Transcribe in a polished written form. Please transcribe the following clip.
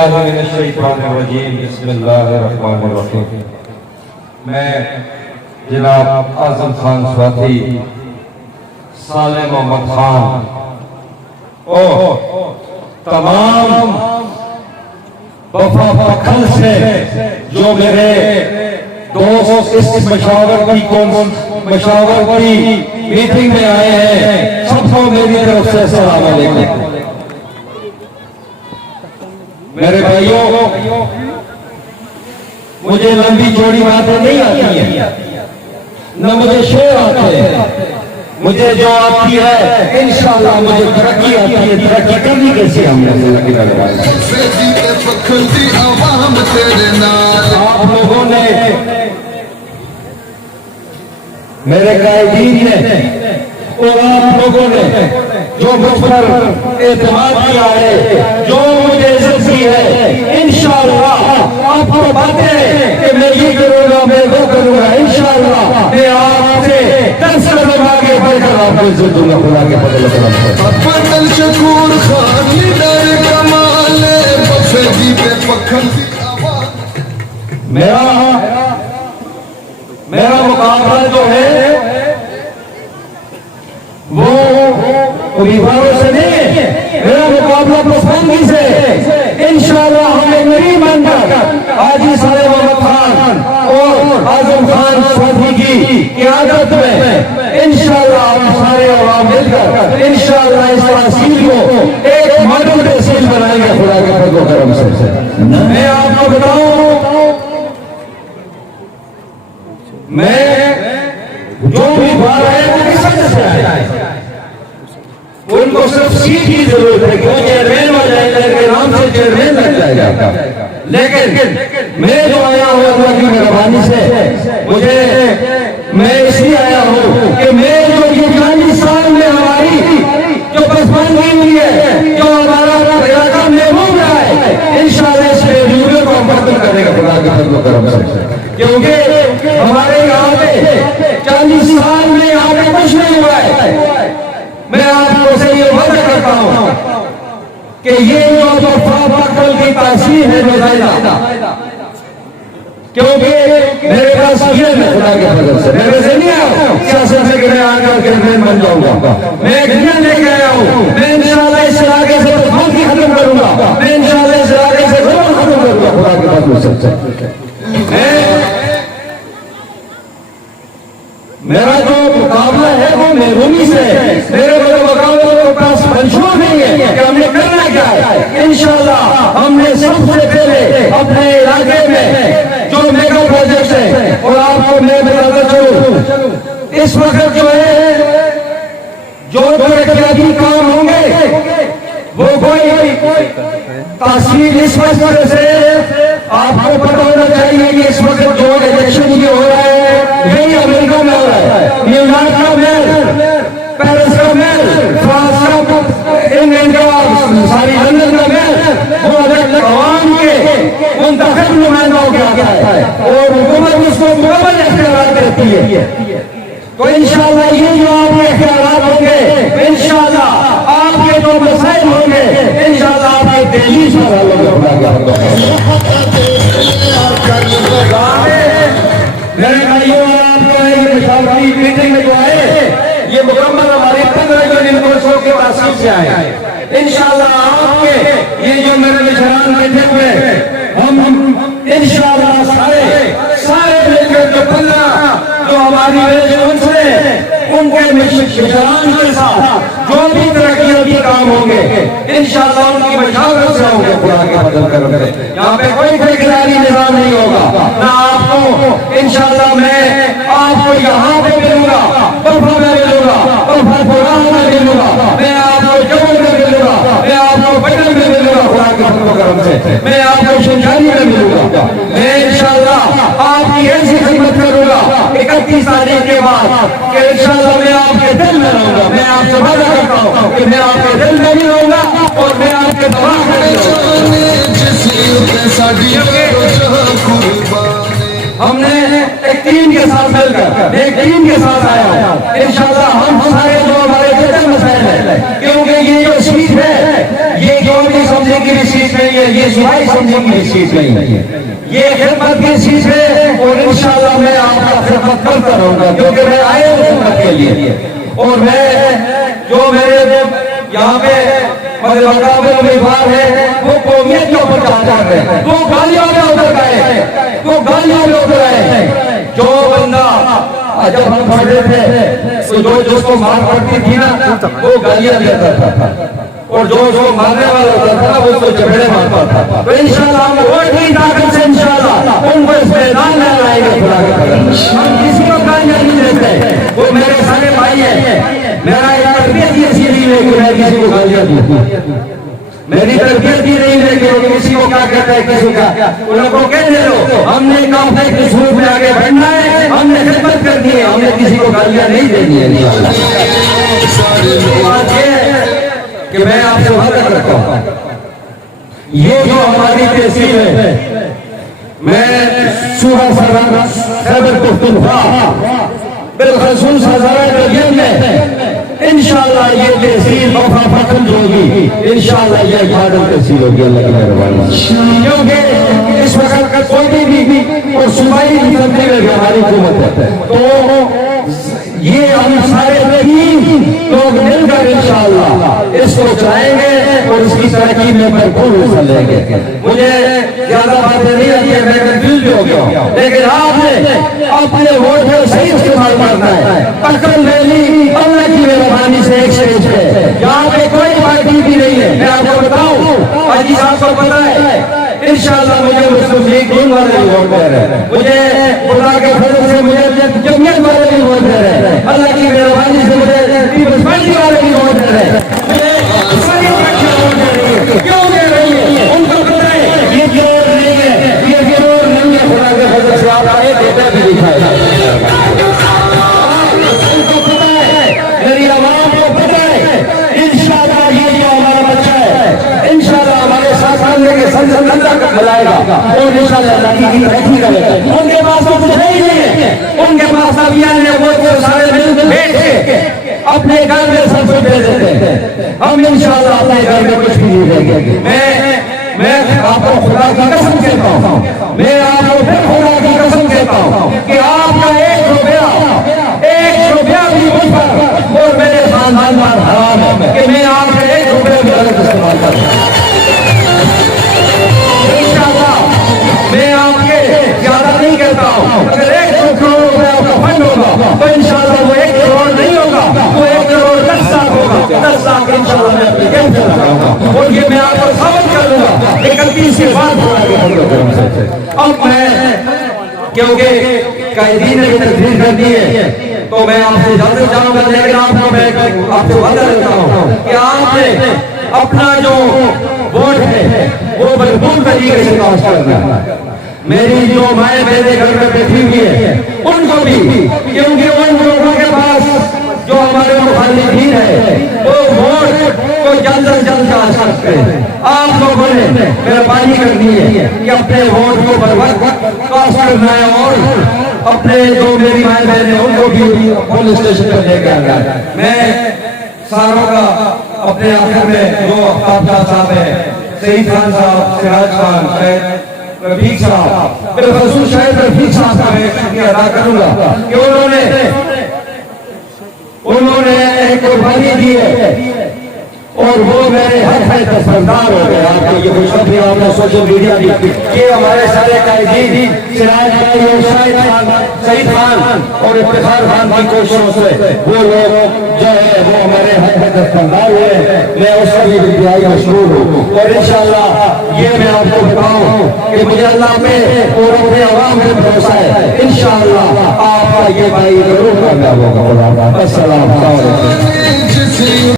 باللہ من الشیطان الرجیم بسم اللہ الرحمن الرحیم۔ میں جناب اعظم خان سواتی، صالح محمد خان اور تمام وفا پکھل سے جو میرے دوست اس مشاور کی میٹنگ میں آئے ہیں، سب کو میری طرف سے السلام علیکم۔ میرے بھائیوں، مجھے لمبی چوڑی باتیں نہیں آتی ہیں، نہ مجھے شعر آتے ہیں، مجھے جو آتی ہے انشاءاللہ مجھے ترقی آتی ہے۔ ترقی کرنی کیسے ہم نے آپ لوگوں نے، میرے قائدین نے اور آپ لوگوں نے جو مجھ پر اعتماد کیا ہے، جو مجھے عزت کی ہے، انشاءاللہ آپ کو باتیں کہ میں یہ کروں گا، میں وہ کروں گا، انشاءاللہ میں آپ سے 10 قدم آگے بڑھ کر آپ کو عزت دوں گا۔ خدا کے فضل و کرم سے بدل شکور خان لیڈر کمال بفیدی پہ پکھل دی آواز۔ میرا مقابلہ جو ہے وہ ریفاروں سے نہیں، میرا مقابلہ پسندگی سے۔ انشاءاللہ ہمیں نہیں مانتا حاجی صالح محمد خان اور اعظم خان سواتی کی قیادت میں انشاءاللہ ہم سارے عوام مل کر انشاءاللہ اس تحصیل کو ایک ماڈل تحصیل بنائیں گے خدا کے فضل و کرم سے۔ میں آپ کو بتاؤں، میں جو بھی بات ہے وہ کس وجہ سے آئے، ان کو صرف سیٹ کی ضرورت ہے کہ وہ چیئرمین ہو جائے گا، کہ نام سے چیئرمین لگ جائے گا۔ لیکن میں جو آیا ہوں اللہ کی مہربانی سے، میں اس لیے آیا ہوں کہ میں جو یہ 40 سال میں ہماری جو پسماندگی ہوئی ہے، جو ہمارا علاقہ محروم رہا ہے، انشاءاللہ اس محرومیت کو ہم ختم کرنے کا خدا کے فضل و کرم سے۔ کیونکہ ہمارے یہاں پہ 40 سال میں یہاں پہ کچھ نہیں ہوا ہے۔ میں آپ کو سے یہ وعدہ کرتا ہوں کہ یہ جو وفا پکھل کی تاثیر ہے جو زیادہ، کیونکہ میرے پاس یہ ہے خدا کے فضل سے، میں ویسے نہیں آیا ہوں سیاست سے کہ میں آگے کیمپین بن جاؤں گا۔ میں ایک دن لے کے آیا ہوں، میں انشاءاللہ اس علاقے سے بدماشی ختم کروں گا، میں انشاءاللہ اس علاقے سے ظلم ختم کروں گا خدا کے فضل سے۔ میرا جو مقابلہ ہے وہ محرومی سے، میرے جو مقابلہ کو پاس منشور نہیں ہے کہ ہم نے کرنا کیا ہے۔ انشاءاللہ ہم نے سب سے پہلے اپنے علاقے میں جو میگا پروجیکٹس ہیں، اور آپ کو میں بتاتا چلوں اس وقت جو ہے جو ترقیاتی کام ہوں گے وہ کوئی تحصیل اس وجہ سے آپ کو پتہ ہونا چاہیے کہ اس وقت جو الیکشن یہ ہو رہا ہے یہی امریکہ میں ہو رہا ہے، نیویارک کا میئر، پیرس کا میئر، فرانس کا، انگلینڈ کا، ساری لندن کا میئر، وہ اگر عوام کے منتخب نمائندوں کے آتا ہے اور حکومت اس کو مکمل اختیارات دیتی ہے، تو انشاءاللہ یہ جو آپ کے اختیارات ہوں گے، انشاءاللہ آپ کے جو مسائل ہوں گے، انشاءاللہ آپ کے دہلی سے حل ہوگا۔ میرے بھائیوں، آپ جو ہے یہ مشاورتی میٹنگ میں جو آئے، یہ مکمل ہمارے 15 دن کو کے تاثیر سے آئے۔ انشاءاللہ آپ کے یہ جو میرے مشران بیٹھے ہوئے، ہم انشاءاللہ سارے مل کر جو 15 جو ہماری ان کے مشران کے ساتھ جو بھی ترقیاتی کام ہوں گے انشاءاللہ ان کی مشاورت سے ہوں گے خدا کے فضل کرم سے۔ یہاں پہ کوئی ٹھیکیداری نظام نہیں ہوگا، نہ آپ کو انشاءاللہ میں آپ کو یہاں پہ ملوں گا، بلفا میں ملوں گا، بلفا پوران میں ملوں گا، میں آپ کو جمل میں ملوں گا، میں آپ کو بٹن میں ملوں گا خدا کے فضل کرم سے، میں آپ کو شنجانی میں ملوں گا، میں انشاءاللہ آپ کی ایسی خدمت کروں گا 31 تاریخ کے بعد کہ انشاءاللہ میں آپ کے دل میں رہوں گا۔ میں آپ سے وعدہ کرتا ہوں کہ میں آپ کے دل میں بھی رہوں گا اور میں آپ کے دماغ میں بھی رہوں گا۔ ہم نے ایک ٹیم کے ساتھ مل کر ایک ٹیم کے ساتھ آیا ہوں، انشاءاللہ ہم سارے جو ہمارے مسائل ہیں، کیونکہ یہ جو سیٹ ہے یہ جو بھی سمجھے کی بھی چیز نہیں ہے، یہ صبح سمجھنے کی بھی چیز نہیں ہے، یہ خدمت کی چیز ہے، اور انشاءاللہ میں آپ کا خدمت کرتا رہوں گا، کیونکہ میں آیا ہوں خدمت کے لیے، اور میں جو میرے یہاں پہ مقابل امیدوار ہے وہ قومیت کے اوپر کام کر رہے ہیں، وہ گالیوں میں اتر گئے، وہ گالیوں میں اتر گئے، جو بندہ جب ہم پڑھتے تھے تو جو جس کو مار پڑتی تھی نا وہ گالیاں دیتا تھا، اور جو اس کو مارنے والا ہوتا تھا وہ اس کو چپڑے مارتا تھا، تو انشاءاللہ ہم ووٹ کی طاقت سے انشاءاللہ ان کو اس میدان میں لائیں گے خدا کے فضل سے۔ ہم کسی کو گالیاں نہیں دیتے، وہ میرے سارے بھائی ہیں، میرا ایک تربیت یہ سی نہیں ہے کہ میں کسی کو گالیاں دوں، میری تربیت ہی نہیں ہے کہ کسی کو کیا کہتا ہے کسی کا ان کو کہنے دو، ہم نے کام ہے کہ صورت میں آگے بڑھنا ہے، ہم نے خدمت کرنی ہے، ہم نے کسی کو گالیاں نہیں دینی ہے انشاءاللہ۔ بات یہ ہے کہ میں آپ سے وعدہ کرتا ہوں یہ جو ہماری تحصیل ہے، میں صوبہ سرحد خیبر پختونخوا بالخصوص ہزارہ درجن میں انشاءاللہ یہ تحصیل وفا ختم ہوگی، انشاءاللہ یہ ماڈل تحصیل ہوگی اللہ کی مہربانی، کیونکہ اس وقت کا کوئی بھی اور صوبائی تنظیم ہے ہماری حکومت ہے، تو یہ ہم سارے تین لوگ مل کر انشاءاللہ اس کو چلائیں گے اور اس کی ترقی میں بھرپور حصہ لیں گے۔ مجھے زیادہ باتیں نہیں آتی ہے، میں کنفیوز بھی ہو گیا ہوں، لیکن آپ نے اپنے ووٹ کو صحیح استعمال کرنا ہے۔ پکن ویلی اللہ کی مہربانی سے ایک اسٹیج ہے، یہاں پہ کوئی پارٹی بھی نہیں ہے، میں آپ کو بتاؤں حاجی صاحب کو پتہ ہے انشاءاللہ مجھے مسلم لیگ نون والے بھی ووٹ دے رہے ہیں، مجھے خدا کے فضل سے مجھے جمعیت والے بھی ووٹ دے رہے ہیں، اللہ کی مہربانی سے مجھے پیپلز پارٹی والے بھی ووٹ دے رہے ہیں، مجھے ساری پارٹیاں ووٹ دے رہی ہیں، کیوں دے رہی ہیں؟ ان کو پتہ ہے یہ ضرور نہیں ہے، یہ ضرور نہیں ہے، خدا کے فضل سے آپ آئے دیتا بھی دکھائے گا، ان کو پتہ ہے، میری عوام کو پتہ ہے، انشاءاللہ یہ جو ہمارا بچہ ہے انشاءاللہ ہمارے ساتھ آنے کے سنزل نظر کر ملائے گا، اور انشاءاللہ اللہ کی رکھی کرے گا، ان کے پاس تو کچھ نہیں ہے، ان کے پاس ابیان نے وہ سارے مل بیٹھ کے اپنے گھر میں سب کچھ دے دیتے ہیں، ہم انشاءاللہ اپنے گھر میں کچھ بھی نہیں دیں گے۔ میں آپ کو خدا کی قسم کہتا ہوں، میں آپ کو پھر خدا کی قسم کہتا ہوں کہ آپ کا ایک روپیہ بھی مجھ پر اور میرے خاندان پر حرام ہے کہ میں آپ کا ایک روپیہ بھی غلط استعمال کروں۔ انشاءاللہ میں آپ کے زیادہ نہیں کہتا ہوں، اگر 100 کروڑ روپے آپ کا فنڈ ہوگا تو انشاءاللہ وہ 1 کروڑ نہیں ہوگا، وہ 1 کروڑ 10 لاکھ ہوگا، 10 لاکھ انشاءاللہ میں اپنے گیم سے لگاؤں گا، اور یہ میں آپ کو ثابت کر دوں گا 31 کے بعد ہوگا کہ ہم لوگ اب میں کیونکہ قائدین نے تقریر کر دی ہے تو میں آپ سے جلد جاؤں گا، لیکن آپ کو میں آپ سے وعدہ دیتا ہوں کہ آپ نے اپنا جو ووٹ ہے وہ بھرپور طریقے سے کاش کرنا ہے۔ میری جو مائیں میرے گھر میں بیٹھی ہوئی ہے ان کو بھی، کیونکہ ان لوگوں کے پاس جو ہمارے مخالفین ہے وہ ووٹ کو جلد از جلد کاش کرتے ہیں، آپ لوگوں نے مہربانی کرنی ہے کہ اپنے ووٹ کو بر وقت کاش کرنا ہے، اور اپنے جو میری مائیں بہنیں ان کو بھی پولیس اسٹیشن پر لے کے آنا ہے۔ میں ساروں کا اپنے آخر میں جو آفتاب شاہ صاحب ہیں، سعید خان صاحب، سراج خان، شاہد رفیق صاحب، بالخصوص شاہد رفیق صاحب کا میں شکریہ ادا کروں گا کہ انہوں نے ایک قربانی دی ہے اور وہ میرے حق ہے دستبردار ہو گئے۔ آپ کو یہ خوشخبری آپ نے سوشل میڈیا بھی کہ ہمارے سارے قائدین سراج بھائی اور شاہد خان، سعید خان اور افتخار خان کی کوششوں سے وہ لوگ جو ہے وہ ہمارے حق ہے دستبردار ہوئے، میں اس کا بھی انتہائی مشکور ہوں، اور انشاءاللہ یہ میں آپ کو بتاؤں کہ مجھے اللہ پہ اور اپنے عوام پہ بھروسہ ہے، انشاءاللہ آپ کا یہ بھائی ضرور کامیاب ہوگا۔ السلام علیکم۔